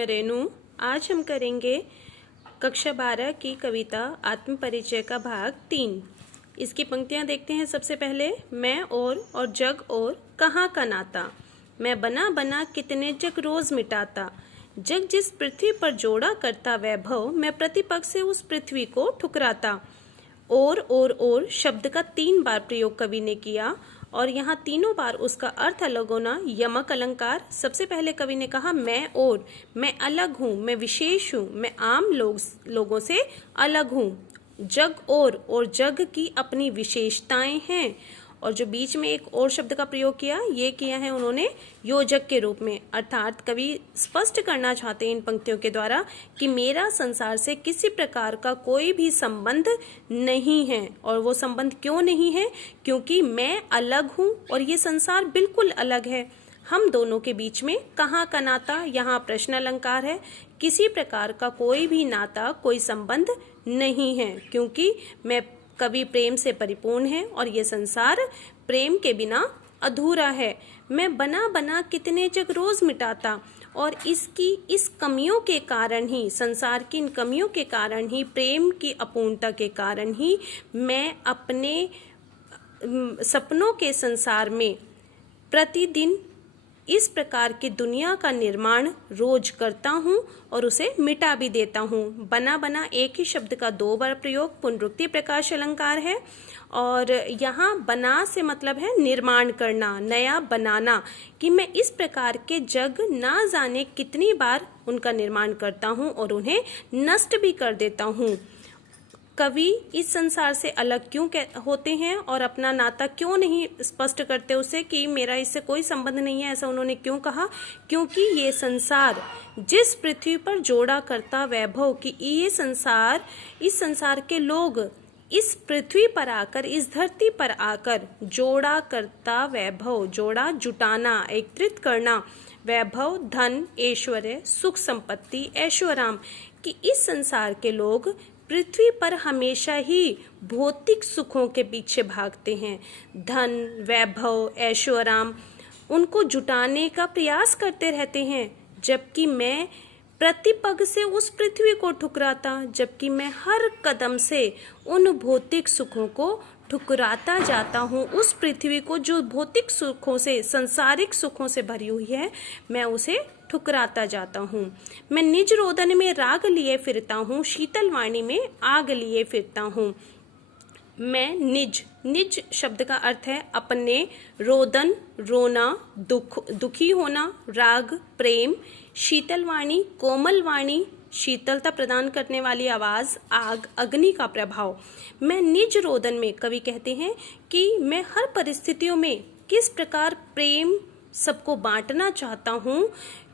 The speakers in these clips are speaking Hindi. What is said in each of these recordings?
मैं रेनू। आज हम करेंगे कक्षा 12 की कविता आत्म परिचय का भाग 3। इसकी पंक्तियां देखते हैं। सबसे पहले, मैं और जग और कहाँ का नाता। मैं बना बना कितने जग रोज मिटाता। जग जिस पृथ्वी पर जोड़ा करता वैभव, मैं प्रतिपक्ष से उस पृथ्वी को ठुकराता। और शब्द का 3 बार प्रयोग कवि ने किया और यहाँ तीनों बार उसका अर्थ अलग होना यमक अलंकार। सबसे पहले कवि ने कहा मैं अलग हूँ, मैं विशेष हूँ, मैं आम लोगों से अलग हूँ। जग और जग की अपनी विशेषताएं हैं। और जो बीच में एक और शब्द का प्रयोग किया, ये किया है उन्होंने योजक के रूप में। अर्थात कवि स्पष्ट करना चाहते हैं इन पंक्तियों के द्वारा कि मेरा संसार से किसी प्रकार का कोई भी संबंध नहीं है। और वो संबंध क्यों नहीं है? क्योंकि मैं अलग हूँ और ये संसार बिल्कुल अलग है। हम दोनों के बीच में कहाँ का नाता, यहाँ प्रश्न अलंकार है। किसी प्रकार का कोई भी नाता, कोई संबंध नहीं है, क्योंकि मैं कवि प्रेम से परिपूर्ण है और ये संसार प्रेम के बिना अधूरा है। मैं बना बना कितने जग रोज मिटाता। और इस कमियों के कारण ही, संसार की इन कमियों के कारण ही, प्रेम की अपूर्णता के कारण ही मैं अपने सपनों के संसार में प्रतिदिन इस प्रकार की दुनिया का निर्माण रोज करता हूँ और उसे मिटा भी देता हूँ। बना बना एक ही शब्द का 2 बार प्रयोग पुनरुक्ति प्रकाश अलंकार है। और यहाँ बना से मतलब है निर्माण करना, नया बनाना, कि मैं इस प्रकार के जग ना जाने कितनी बार उनका निर्माण करता हूँ और उन्हें नष्ट भी कर देता हूँ। कवि इस संसार से अलग क्यों होते हैं और अपना नाता क्यों नहीं स्पष्ट करते उसे कि मेरा इससे कोई संबंध नहीं है, ऐसा उन्होंने क्यों कहा? क्योंकि ये संसार जिस पृथ्वी पर जोड़ा करता वैभव, कि ये संसार, इस संसार के लोग इस पृथ्वी पर आकर, इस धरती पर आकर जोड़ा करता वैभव, जोड़ा जुटाना, एकत्रित करना वैभव, धन, ऐश्वर्य, सुख संपत्ति, ऐशोआराम, कि इस संसार के लोग पृथ्वी पर हमेशा ही भौतिक सुखों के पीछे भागते हैं। धन, वैभव, ऐशोआराम, उनको जुटाने का प्रयास करते रहते हैं, जबकि मैं प्रतिपग से उस पृथ्वी को ठुकराता, जबकि मैं हर कदम से उन भौतिक सुखों को ठुकराता जाता हूँ। उस पृथ्वी को जो भौतिक सुखों से, सांसारिक सुखों से भरी हुई है, मैं उसे ठुकराता जाता हूँ। मैं निज रोदन में राग लिए फिरता हूँ, शीतल वाणी में आग लिए फिरता हूँ। मैं निज शब्द का अर्थ है अपने, रोदन रोना, दुखी होना, राग प्रेम, शीतल वाणी कोमल वाणी, शीतलता प्रदान करने वाली आवाज, आग अग्नि का प्रभाव। मैं निज रोदन में, कवि कहते हैं कि मैं हर परिस्थितियों में किस प्रकार प्रेम सबको बांटना चाहता हूँ,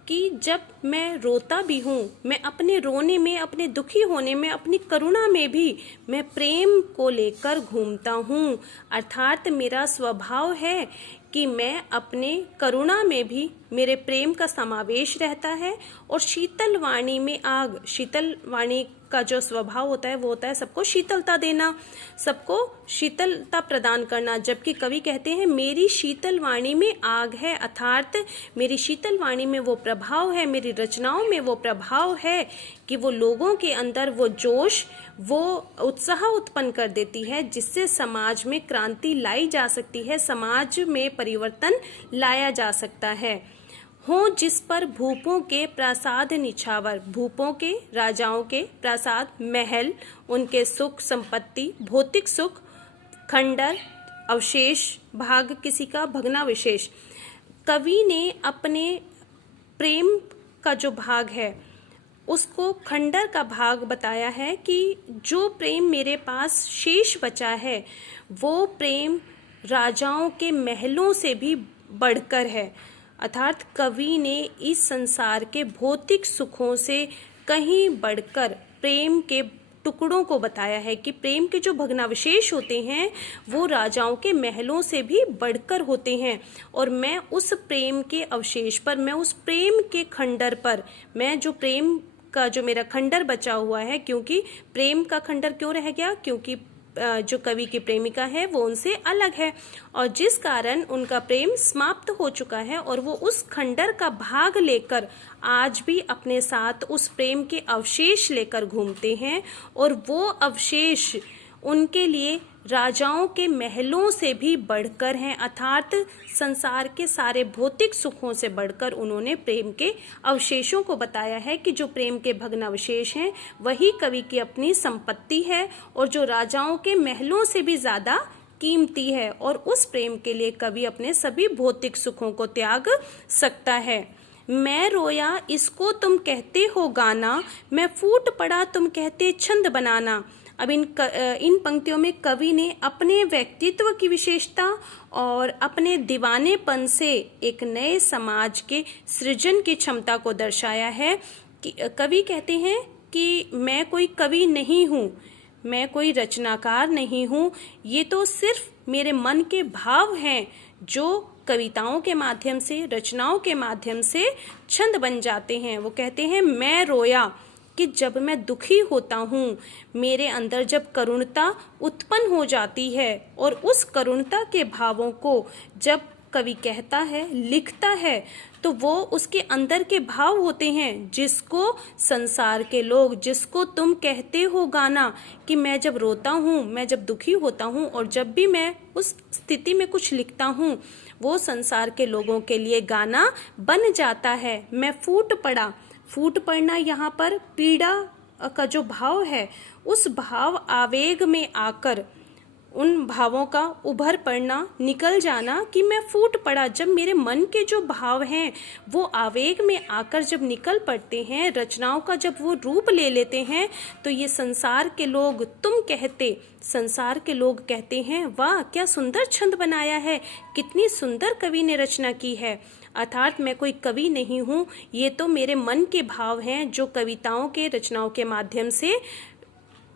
कि जब मैं रोता भी हूँ, मैं अपने रोने में, अपने दुखी होने में, अपनी करुणा में भी मैं प्रेम को लेकर घूमता हूँ। अर्थात मेरा स्वभाव है कि मैं अपने करुणा में भी मेरे प्रेम का समावेश रहता है। और शीतल वाणी में आग, शीतल वाणी का जो स्वभाव होता है वो होता है सबको शीतलता देना, सबको शीतलता प्रदान करना। जबकि कवि कहते हैं मेरी शीतल वाणी में आग है, अर्थात मेरी शीतल वाणी में वो प्रभाव है, मेरी रचनाओं में वो प्रभाव है कि वो लोगों के अंदर वो जोश, वो उत्साह उत्पन्न कर देती है, जिससे समाज में क्रांति लाई जा सकती है, समाज में परिवर्तन लाया जा सकता है। हो जिस पर भूपों के प्रासाद निछावर, भूपों के, राजाओं के प्रासाद, महल, उनके सुख संपत्ति, भौतिक सुख, खंडर, अवशेष, भाग किसी का भग्नावशेष। कवि ने अपने प्रेम का जो भाग है उसको खंडर का भाग बताया है, कि जो प्रेम मेरे पास शेष बचा है वो प्रेम राजाओं के महलों से भी बढ़कर है। अर्थात कवि ने इस संसार के भौतिक सुखों से कहीं बढ़कर प्रेम के टुकड़ों को बताया है, कि प्रेम के जो भग्नावशेष होते हैं वो राजाओं के महलों से भी बढ़कर होते हैं। और मैं उस प्रेम के अवशेष पर, मैं उस प्रेम के खंडर पर, मैं जो प्रेम का जो मेरा खंडर बचा हुआ है, क्योंकि प्रेम का खंडर क्यों रह गया? क्योंकि जो कवि की प्रेमिका है वो उनसे अलग है, और जिस कारण उनका प्रेम समाप्त हो चुका है, और वो उस खंडर का भाग लेकर आज भी अपने साथ उस प्रेम के अवशेष लेकर घूमते हैं, और वो अवशेष उनके लिए राजाओं के महलों से भी बढ़कर हैं, अर्थात संसार के सारे भौतिक सुखों से बढ़कर उन्होंने प्रेम के अवशेषों को बताया है कि जो प्रेम के भग्न अवशेष हैं वही कवि की अपनी संपत्ति है, और जो राजाओं के महलों से भी ज़्यादा कीमती है, और उस प्रेम के लिए कवि अपने सभी भौतिक सुखों को त्याग सकता है। मैं रोया इसको तुम कहते हो गाना, मैं फूट पड़ा तुम कहते छंद बनाना। अब इन पंक्तियों में कवि ने अपने व्यक्तित्व की विशेषता और अपने दीवानेपन से एक नए समाज के सृजन की क्षमता को दर्शाया है। कि कवि कहते हैं कि मैं कोई कवि नहीं हूँ, मैं कोई रचनाकार नहीं हूँ, ये तो सिर्फ मेरे मन के भाव हैं जो कविताओं के माध्यम से, रचनाओं के माध्यम से छंद बन जाते हैं। वो कहते हैं मैं रोया कि जब मैं दुखी होता हूँ, मेरे अंदर जब करुणता उत्पन्न हो जाती है, और उस करुणता के भावों को जब कवि कहता है, लिखता है, तो वो उसके अंदर के भाव होते हैं जिसको संसार के लोग, जिसको तुम कहते हो गाना, कि मैं जब रोता हूँ, मैं जब दुखी होता हूँ, और जब भी मैं उस स्थिति में कुछ लिखता हूँ, वो संसार के लोगों के लिए गाना बन जाता है। मैं फूट पड़ा, फूट पड़ना यहाँ पर पीड़ा का जो भाव है, उस भाव आवेग में आकर उन भावों का उभर पड़ना, निकल जाना, कि मैं फूट पड़ा। जब मेरे मन के जो भाव हैं वो आवेग में आकर जब निकल पड़ते हैं, रचनाओं का जब वो रूप ले लेते हैं, तो ये संसार के लोग, तुम कहते, संसार के लोग कहते हैं वाह क्या सुंदर छंद बनाया है, कितनी सुंदर कवि ने रचना की है। अर्थात मैं कोई कवि नहीं हूँ, ये तो मेरे मन के भाव हैं जो कविताओं के, रचनाओं के माध्यम से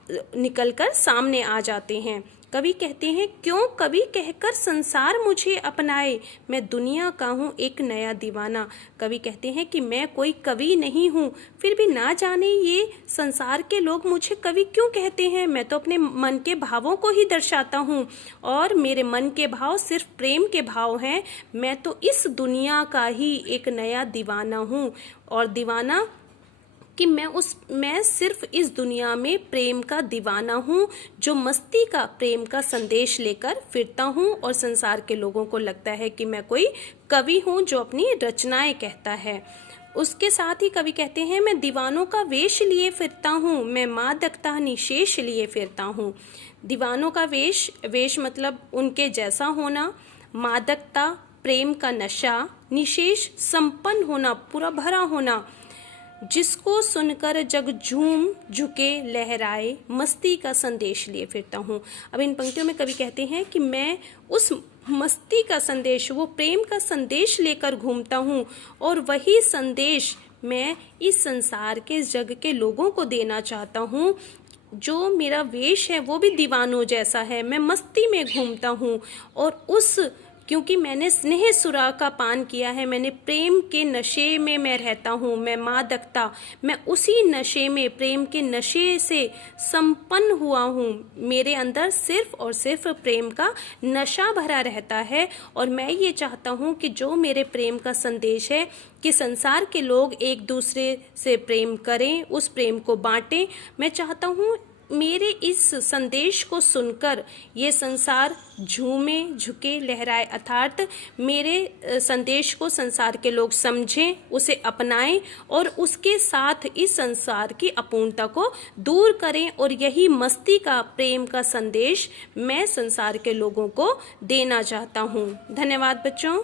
निकलकर सामने आ जाते हैं। कवि कहते हैं क्यों कवि कहकर संसार मुझे अपनाए, मैं दुनिया का हूँ एक नया दीवाना। कवि कहते हैं कि मैं कोई कवि नहीं हूँ, फिर भी ना जाने ये संसार के लोग मुझे कवि क्यों कहते हैं। मैं तो अपने मन के भावों को ही दर्शाता हूँ, और मेरे मन के भाव सिर्फ प्रेम के भाव हैं। मैं तो इस दुनिया का ही एक नया दीवाना हूँ, और दीवाना कि मैं सिर्फ इस दुनिया में प्रेम का दीवाना हूँ, जो मस्ती का, प्रेम का संदेश लेकर फिरता हूँ, और संसार के लोगों को लगता है कि मैं कोई कवि हूँ जो अपनी रचनाएं कहता है। उसके साथ ही कवि कहते हैं मैं दीवानों का वेश लिए फिरता हूँ, मैं मादकता निशेष लिए फिरता हूँ। दीवानों का वेश, वेश मतलब उनके जैसा होना, मादकता प्रेम का नशा, निशेष संपन्न होना, पूरा भरा होना, जिसको सुनकर जग झूम झुके लहराए, मस्ती का संदेश लिए फिरता हूँ। अब इन पंक्तियों में कवि कहते हैं कि मैं उस मस्ती का संदेश, वो प्रेम का संदेश लेकर घूमता हूँ, और वही संदेश मैं इस संसार के, इस जग के लोगों को देना चाहता हूँ। जो मेरा वेश है वो भी दीवानों जैसा है, मैं मस्ती में घूमता हूँ, और उस क्योंकि मैंने स्नेह सुरा का पान किया है, मैंने प्रेम के नशे में मैं रहता हूँ, मैं मादकता, मैं उसी नशे में, प्रेम के नशे से संपन्न हुआ हूँ। मेरे अंदर सिर्फ और सिर्फ प्रेम का नशा भरा रहता है, और मैं ये चाहता हूँ कि जो मेरे प्रेम का संदेश है कि संसार के लोग एक दूसरे से प्रेम करें, उस प्रेम को बांटें। मैं चाहता हूँ मेरे इस संदेश को सुनकर ये संसार झूमे, झुके, लहराए, अर्थात मेरे संदेश को संसार के लोग समझें, उसे अपनाएं, और उसके साथ इस संसार की अपूर्णता को दूर करें। और यही मस्ती का, प्रेम का संदेश मैं संसार के लोगों को देना चाहता हूँ। धन्यवाद बच्चों।